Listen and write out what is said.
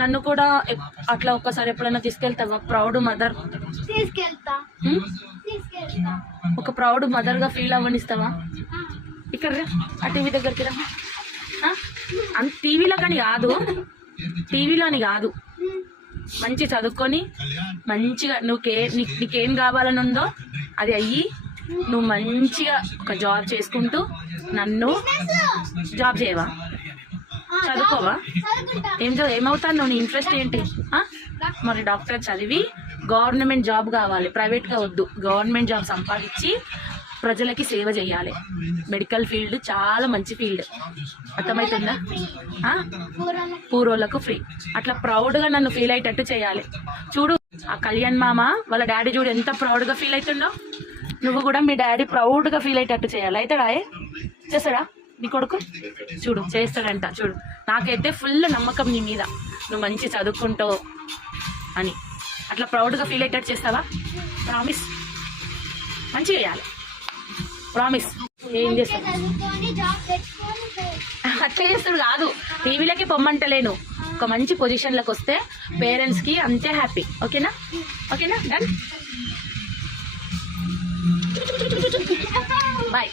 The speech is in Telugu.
నన్ను కూడా అట్లా ఒక్కసారి ఎప్పుడైనా తీసుకెళ్తావా? Proud mother. తీసుకెళ్తా. ఒక ప్రౌడ్ మదర్ గా ఫీల్ అవ్వనిస్తావా? ఇక్కడ ఆ టీవీ దగ్గరికి రా. అంత టీవీలో కానీ కాదు, టీవీలో అని కాదు, మంచి చదువుకొని మంచిగా నీకేం కావాలని ఉందో అది అయ్యి నువ్వు మంచిగా ఒక జాబ్ చేసుకుంటూ నన్ను జాబ్ చేయవా? చదువుకోవా? ఏమవుతాను నువ్వు? నీ ఇంట్రెస్ట్ ఏంటి? మరి డాక్టర్ చదివి గవర్నమెంట్ జాబ్ కావాలి, ప్రైవేట్గా వద్దు, గవర్నమెంట్ జాబ్ సంపాదించి ప్రజలకి సేవ చేయాలి. మెడికల్ ఫీల్డ్ చాలా మంచి ఫీల్డ్, అర్థమవుతుందా? పూర్వోళ్ళకు ఫ్రీ. అట్లా ప్రౌడ్గా నన్ను ఫీల్ అయ్యేటట్టు చేయాలి. చూడు ఆ కళ్యాణ్ మామ వాళ్ళ డాడీ చూడు ఎంత ప్రౌడ్గా ఫీల్ అవుతుండో. నువ్వు కూడా మీ డాడీ ప్రౌడ్గా ఫీల్ అయ్యేటట్టు చేయాలి. అవుతాడా? చేస్తాడా నీ కొడుకు? చూడు చేస్తాడంట. చూడు నాకైతే ఫుల్ నమ్మకం నీ మీద, నువ్వు మంచి చదువుకుంటావు అని. అట్లా ప్రౌడ్గా ఫీల్ అయ్యేటట్టు చేస్తావా? ప్రామిస్ మంచిగా చేయాలి, ప్రామిస్. ఏం చేస్తావు? అట్లా చేస్తాడు కాదు, టీవీలకి పొమ్మంటలేను. ఒక మంచి పొజిషన్లకు వస్తే పేరెంట్స్కి అంతే హ్యాపీ. ఓకేనా? ఓకేనా? డన్. బాయ్.